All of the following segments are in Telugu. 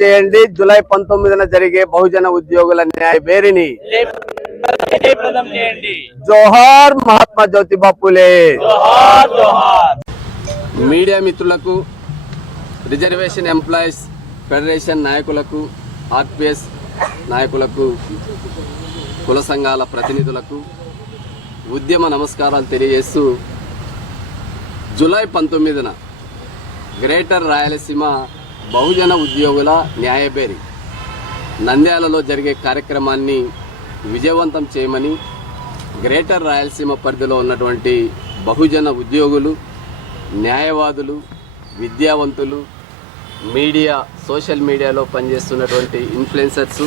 చేయండి. జూలై 19న జరిగే బహుజన ఉద్యోగుల న్యాయ బేరిని జోహార్ మహాత్మా జ్యోతిబా ఫులే. మీడియా మిత్రులకు, రిజర్వేషన్ ఎంప్లాయీస్ ఫెడరేషన్ నాయకులకు, ఆర్పిఎస్ నాయకులకు, కుల సంఘాల ప్రతినిధులకు ఉద్యమ నమస్కారాలు తెలియజేస్తూ జూలై 19న గ్రేటర్ రాయలసీమ బహుజన ఉద్యోగుల న్యాయబేరి నంద్యాలలో జరిగే కార్యక్రమాన్ని విజయవంతం చేయమని గ్రేటర్ రాయలసీమ పరిధిలో ఉన్నటువంటి బహుజన ఉద్యోగులు, న్యాయవాదులు, విద్యావంతులు, మీడియా, సోషల్ మీడియాలో పనిచేస్తున్నటువంటి ఇన్ఫ్లుయెన్సర్స్,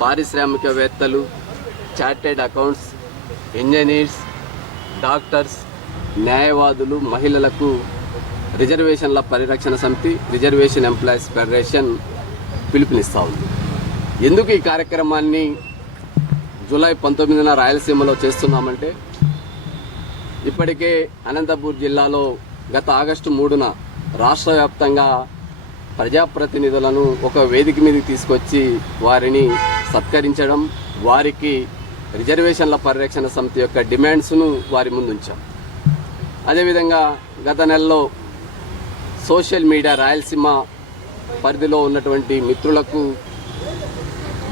పారిశ్రామికవేత్తలు, చార్టెడ్ అకౌంట్స్, ఇంజనీర్స్, డాక్టర్స్, న్యాయవాదులు, మహిళలకు రిజర్వేషన్ల పరిరక్షణ సమితి, రిజర్వేషన్ ఎంప్లాయీస్ ఫెడరేషన్ పిలుపునిస్తూ ఉంది. ఎందుకు ఈ కార్యక్రమాన్ని జూలై 19న రాయలసీమలో చేస్తున్నామంటే, ఇప్పటికే అనంతపూర్ జిల్లాలో గత ఆగస్టు 3న రాష్ట్ర వ్యాప్తంగా ప్రజాప్రతినిధులను ఒక వేదిక మీదకి తీసుకొచ్చి వారిని సత్కరించడం, వారికి రిజర్వేషన్ల పరిరక్షణ సమితి యొక్క డిమాండ్స్ను వారి ముందుంచాం. అదేవిధంగా గత నెలలో సోషల్ మీడియా రాయలసీమ పరిధిలో ఉన్నటువంటి మిత్రులకు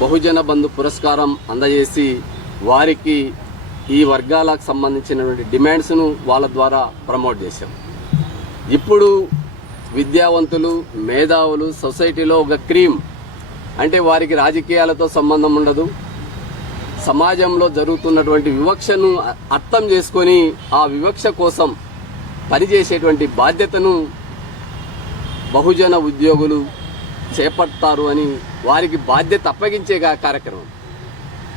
బహుజన బంధు పురస్కారం అందజేసి వారికి ఈ వర్గాలకు సంబంధించినటువంటి డిమాండ్స్ను వాళ్ళ ద్వారా ప్రమోట్ చేశాం. ఇప్పుడు విద్యావంతులు, మేధావులు సొసైటీలో ఒక క్రీమ్ అంటే వారికి రాజకీయాలతో సంబంధం ఉండదు, సమాజంలో జరుగుతున్నటువంటి వివక్షను అర్థం చేసుకొని ఆ వివక్ష కోసం పనిచేసేటువంటి బాధ్యతను బహుజన ఉద్యోగులు చేపడతారు అని వారికి బాధ్యత అప్పగించే కార్యక్రమం.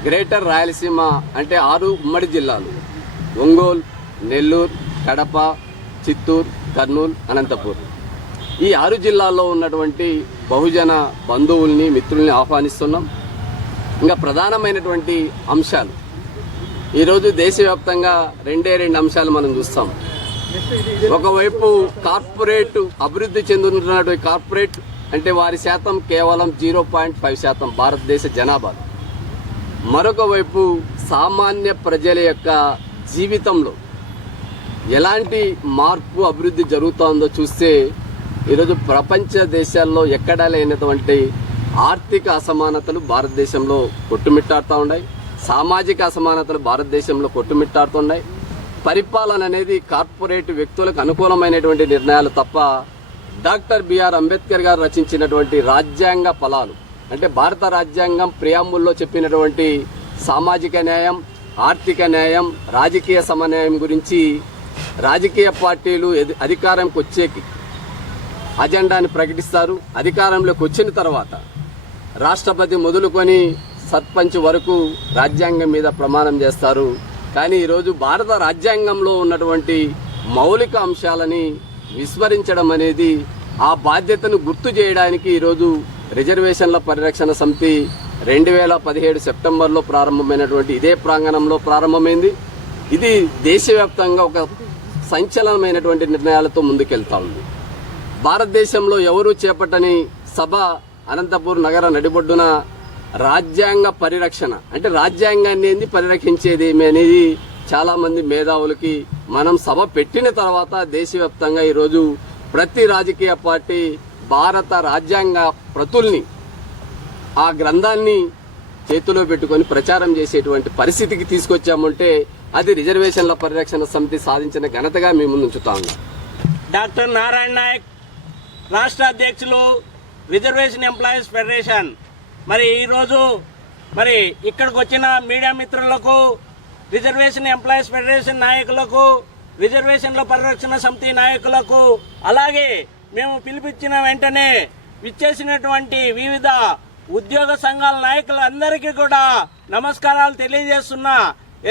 గ్రేటర్ రాయలసీమ అంటే 6 ఉమ్మడి జిల్లాలు: ఒంగోలు, నెల్లూరు, కడప, చిత్తూరు, కర్నూలు, అనంతపూర్. ఈ 6 జిల్లాల్లో ఉన్నటువంటి బహుజన బంధువుల్ని, మిత్రుల్ని ఆహ్వానిస్తున్నాం. ఇంకా ప్రధానమైనటువంటి అంశాలు ఈరోజు దేశవ్యాప్తంగా రెండు అంశాలు మనం చూస్తాం. ఒకవైపు కార్పొరేట్ అభివృద్ధి చెందుతున్నటువంటి కార్పొరేట్ అంటే వారి శాతం కేవలం 0.5% భారతదేశ జనాభా. మరొక వైపు సామాన్య ప్రజల యొక్క జీవితంలో ఎలాంటి మార్పు, అభివృద్ధి జరుగుతుందో చూస్తే ఈరోజు ప్రపంచ దేశాల్లో ఎక్కడా లేనటువంటి ఆర్థిక అసమానతలు భారతదేశంలో కొట్టుమిట్టాడుతూ ఉన్నాయి, సామాజిక అసమానతలు భారతదేశంలో కొట్టుమిట్టాడుతున్నాయి. పరిపాలన అనేది కార్పొరేట్ వ్యక్తులకు అనుకూలమైనటువంటి నిర్ణయాలు తప్ప డాక్టర్ బిఆర్ అంబేద్కర్ గారు రచించినటువంటి రాజ్యాంగ ఫలాలు అంటే భారత రాజ్యాంగం ప్రియాంబుల్లో చెప్పినటువంటి సామాజిక న్యాయం, ఆర్థిక న్యాయం, రాజకీయ సమన్యాయం గురించి రాజకీయ పార్టీలు అధికారంకి వచ్చేకి అజెండాని ప్రకటిస్తారు. అధికారంలోకి వచ్చిన తర్వాత రాష్ట్రపతి మొదలుకొని సర్పంచ్ వరకు రాజ్యాంగం మీద ప్రమాణం చేస్తారు. కానీ ఈరోజు భారత రాజ్యాంగంలో ఉన్నటువంటి మౌలిక అంశాలని విస్మరించడం అనేది, ఆ బాధ్యతను గుర్తు చేయడానికి ఈరోజు రిజర్వేషన్ల పరిరక్షణ సమితి 2017 సెప్టెంబర్లో ప్రారంభమైనటువంటి ఇదే ప్రాంగణంలో ప్రారంభమైంది. ఇది దేశవ్యాప్తంగా ఒక సంచలనమైనటువంటి నిర్ణయాలతో ముందుకెళ్తా ఉంది. భారతదేశంలో ఎవరూ చేపట్టని సభ అనంతపూర్ నగర నడిబొడ్డున రాజ్యాంగ పరిరక్షణ అంటే రాజ్యాంగాన్ని ఏంది, పరిరక్షించేది ఏమి అనేది చాలా మంది మేధావులకి మనం సభ పెట్టిన తర్వాత దేశవ్యాప్తంగా ఈరోజు ప్రతి రాజకీయ పార్టీ భారత రాజ్యాంగ ప్రతుల్ని, ఆ గ్రంథాన్ని చేతిలో పెట్టుకొని ప్రచారం చేసేటువంటి పరిస్థితికి తీసుకొచ్చామంటే అది రిజర్వేషన్ల పరిరక్షణ సమితి సాధించిన ఘనతగా మేము ముందుంచుతాము. డాక్టర్ నారాయణ నాయక్, రాష్ట్ర అధ్యక్షులు, రిజర్వేషన్ ఎంప్లాయీస్ ఫెడరేషన్. మరి ఈరోజు ఇక్కడికి వచ్చిన మీడియా మిత్రులకు, రిజర్వేషన్ ఎంప్లాయీస్ ఫెడరేషన్ నాయకులకు, రిజర్వేషన్ల పరిరక్షణ సమితి నాయకులకు, అలాగే మేము పిలిపించిన వెంటనే విచ్చేసినటువంటి వివిధ ఉద్యోగ సంఘాల నాయకులందరికీ కూడా నమస్కారాలు తెలియజేస్తున్నా.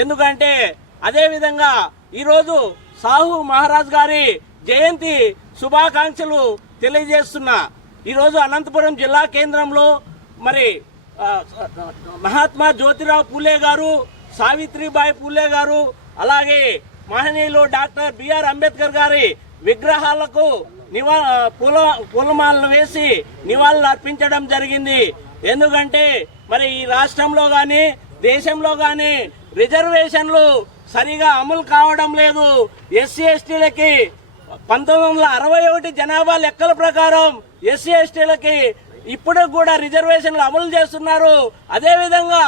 ఎందుకంటే అదేవిధంగా ఈరోజు సాహు మహారాజ్ గారి జయంతి శుభాకాంక్షలు తెలియజేస్తున్నా. ఈరోజు అనంతపురం జిల్లా కేంద్రంలో మరి మహాత్మా జ్యోతిరావు పూలే గారు, సావిత్రిబాయి పూలే గారు, అలాగే మహనీయులు డాక్టర్ బిఆర్ అంబేద్కర్ గారి విగ్రహాలకు పూలమాలను వేసి నివాళులు అర్పించడం జరిగింది. ఎందుకంటే మరి ఈ రాష్ట్రంలో కానీ దేశంలో కానీ రిజర్వేషన్లు సరిగా అమలు కావడం లేదు. ఎస్సీ ఎస్టీలకి 1961 జనాభా లెక్కల ప్రకారం ఎస్సీ ఎస్టీలకి ఇప్పుడు కూడా రిజర్వేషన్లు అమలు చేస్తున్నారు. అదేవిధంగా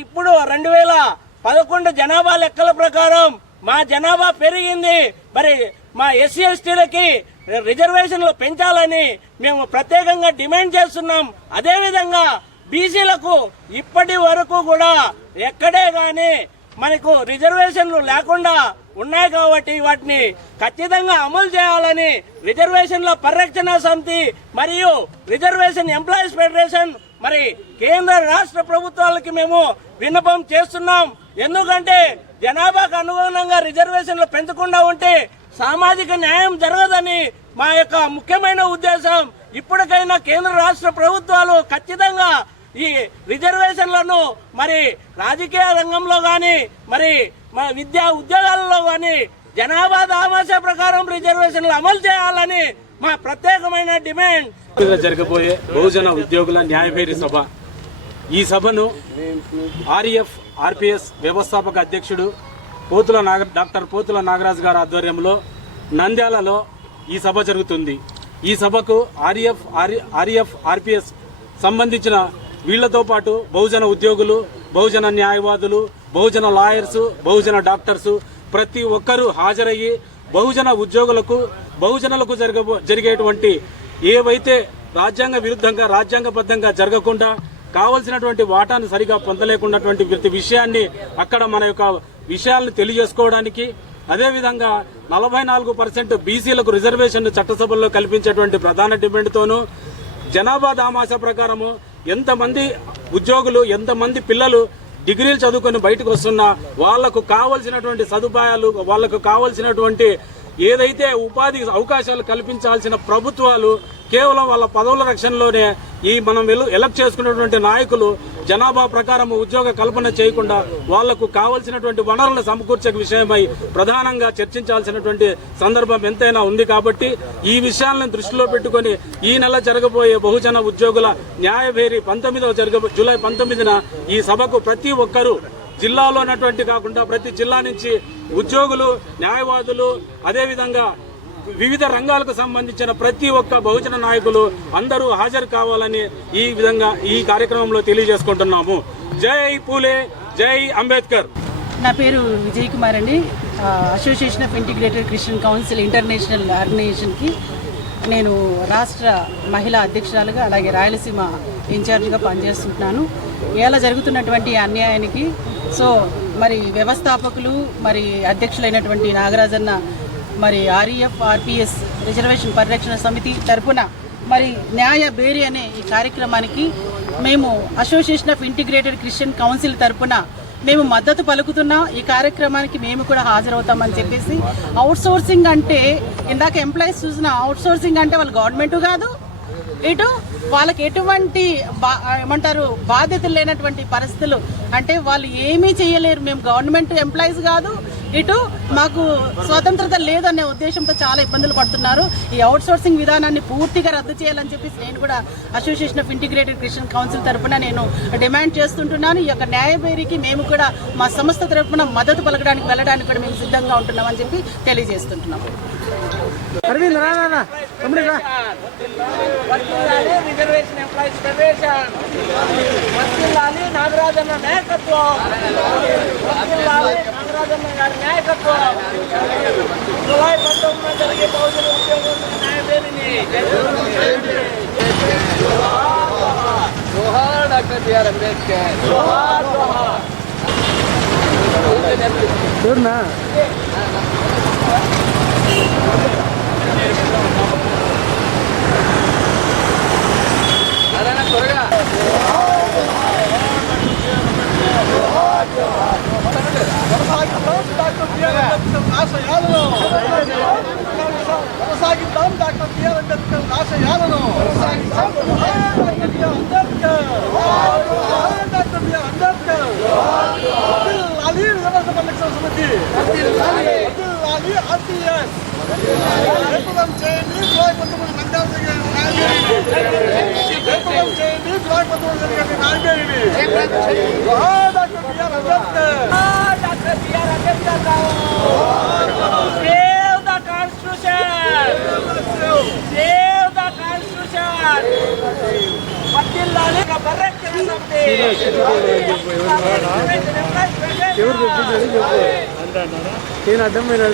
ఇప్పుడు 2011 జనాభా లెక్కల ప్రకారం మా జనాభా పెరిగింది. మరి మా ఎస్సీ ఎస్టీలకి రిజర్వేషన్లు పెంచాలని మేము ప్రత్యేకంగా డిమాండ్ చేస్తున్నాం. అదేవిధంగా బీసీలకు ఇప్పటి వరకు కూడా ఎక్కడే గాని మనకు రిజర్వేషన్లు లేకుండా ఉన్నాయి కాబట్టి వాటిని ఖచ్చితంగా అమలు చేయాలని రిజర్వేషన్ల పరిరక్షణ సమితి మరియు రిజర్వేషన్ ఎంప్లాయీస్ ఫెడరేషన్ మరి కేంద్ర రాష్ట్ర ప్రభుత్వాలకి మేము విన్నపం చేస్తున్నాం. ఎందుకంటే జనాభాకు అనుగుణంగా రిజర్వేషన్లు పెంచకుండా ఉంటే సామాజిక న్యాయం జరగదని మా యొక్క ముఖ్యమైన ఉద్దేశం. ఇప్పటికైనా కేంద్ర రాష్ట్ర ప్రభుత్వాలు ఖచ్చితంగా ఈ రిజర్వేషన్లను మరి రాజకీయ రంగంలో గాని మరి విద్యా ఉద్యోగాలలో గాని జనాభా దామాషా ప్రకారం రిజర్వేషన్లు అమలు చేయాలని మా ప్రత్యేకమైన డిమాండ్. జరగబోయే బహుజన ఉద్యోగుల న్యాయబేరి సభ, ఈ సభను ఆర్ఎఫ్ ఆర్పిఎస్ వ్యవస్థాపక అధ్యక్షుడు డాక్టర్ పోతుల నాగరాజు గారి ఆధ్వర్యంలో నంద్యాలలో ఈ సభ జరుగుతుంది. ఈ సభకు ఆర్ఎఫ్ ఆర్పిఎస్ సంబంధించిన వీళ్లతో పాటు బహుజన ఉద్యోగులు, బహుజన న్యాయవాదులు, బహుజన లాయర్స్, బహుజన డాక్టర్స్ ప్రతి ఒక్కరూ హాజరయ్యి బహుజన ఉద్యోగులకు, బహుజనులకు జరిగేటువంటి ఏవైతే రాజ్యాంగ విరుద్ధంగా రాజ్యాంగబద్ధంగా జరగకుండా కావలసినటువంటి వాటాను సరిగా పొందలేకున్నటువంటి ప్రతి విషయాన్ని అక్కడ మన యొక్క విషయాలను తెలియజేసుకోవడానికి, అదేవిధంగా 44% బీసీలకు రిజర్వేషన్ చట్టసభల్లో కల్పించేటువంటి ప్రధాన డిమాండ్తోనూ జనాభా దామాషా ప్రకారము ఎంతమంది ఉద్యోగులు, ఎంతమంది పిల్లలు డిగ్రీలు చదువుకొని బయటకు వస్తున్నా వాళ్లకు కావలసినటువంటి సదుపాయాలు, వాళ్లకు కావలసినటువంటి ఏదైతే ఉపాధి అవకాశాలు కల్పించాల్సిన ప్రభుత్వాలు కేవలం వాళ్ళ పదవుల రక్షణలోనే ఈ మనం ఎలక్ట్ చేసుకున్నటువంటి నాయకులు జనాభా ప్రకారం ఉద్యోగ కల్పన చేయకుండా వాళ్లకు కావలసినటువంటి వనరులను సమకూర్చే విషయమై ప్రధానంగా చర్చించాల్సినటువంటి సందర్భం ఎంతైనా ఉంది. కాబట్టి ఈ విషయాలను దృష్టిలో పెట్టుకుని ఈ నెల జరగబోయే బహుజన ఉద్యోగుల న్యాయబేరి జూలై 19న ఈ సభకు ప్రతి ఒక్కరూ జిల్లాలో ఉన్నటువంటి కాకుండా ప్రతి జిల్లా నుంచి ఉద్యోగులు, న్యాయవాదులు, అదేవిధంగా వివిధ రంగాలకు సంబంధించిన ప్రతి ఒక్క బహుజన నాయకులు అందరూ హాజరు కావాలని ఈ విధంగా ఈ కార్యక్రమంలో తెలియజేసుకుంటున్నాము. జై పూలే, జై అంబేద్కర్. నా పేరు విజయ్ కుమార్ అండి. Association of integrated Christian council international ఆర్గనైజేషన్కి నేను రాష్ట్ర మహిళా అధ్యక్షురాలుగా అలాగే రాయలసీమ ఇన్ఛార్జిగా పనిచేస్తుంటున్నాను. ఇలా జరుగుతున్నటువంటి అన్యాయానికి మరి వ్యవస్థాపకులు మరి అధ్యక్షులైనటువంటి నాగరాజన్న మరి ఆర్ఎఫ్ ఆర్పిఎస్ రిజర్వేషన్ పరిరక్షణ సమితి తరఫున మరి న్యాయ బేరీ అనే ఈ కార్యక్రమానికి మేము association of integrated Christian council తరఫున మేము మద్దతు పలుకుతున్నా. ఈ కార్యక్రమానికి మేము కూడా హాజరవుతామని చెప్పేసి, అవుట్ సోర్సింగ్ అంటే ఇందాక ఎంప్లాయీస్ చూసిన అవుట్ సోర్సింగ్ అంటే వాళ్ళు గవర్నమెంట్ కాదు, ఇటు వాళ్ళకి ఎటువంటి ఏమంటారు బాధ్యతలు లేనటువంటి పరిస్థితులు, అంటే వాళ్ళు ఏమీ చేయలేరు. మేము గవర్నమెంట్ ఎంప్లాయీస్ కాదు, ఇటు మాకు స్వతంత్రత లేదనే ఉద్దేశంతో చాలా ఇబ్బందులు పడుతున్నారు. ఈ అవుట్ సోర్సింగ్ విధానాన్ని పూర్తిగా రద్దు చేయాలని చెప్పేసి నేను కూడా association of integrated Christian council తరఫున నేను డిమాండ్ చేస్తుంటున్నాను. ఈ యొక్క న్యాయబేరీకి మేము కూడా మా సంస్థ తరఫున మద్దతు పలకడానికి వెళ్ళడానికి కూడా మేము సిద్ధంగా ఉంటున్నామని చెప్పి తెలియజేస్తుంటున్నాము. రిజర్వేషన్ ఎంప్లాయీస్ ఫెడరేషన్ నాగరాజన్న నాయకత్వం, నాగరాజన్న గారి నాయకత్వం జూలై 19న జరిగే బహుజన ఉద్యోగుల న్యాయబేరీని జోహార్ డాక్టర్ బిఆర్ అంబేద్కర్, జోహార్ జోహార్. త్వరగా డాక్టర్ బిఆర్ అంబేద్కర్ ఆశయాలను కొనసాగిద్దాం. డాక్టర్ బిఆర్ అంబేద్కర్ ఆశయాలను కొనసాగిద్దాం. వర్ధిల్లాలి ఆర్టీఎస్. విప్లవం చేయండి, జూలై 19 నంద్యాల విప్లవం చేయండి, జూలై 19 జరిగే నాయకుడిని. Doctor B R Ambedkar. Doctor B R Ambedkar గారు. Save the constitution. Save the constitution. వర్ధిల్లాలి పరిరక్షణ సమితి. ఎవరు చెప్పిందని చెప్పు నేను అర్థమైనా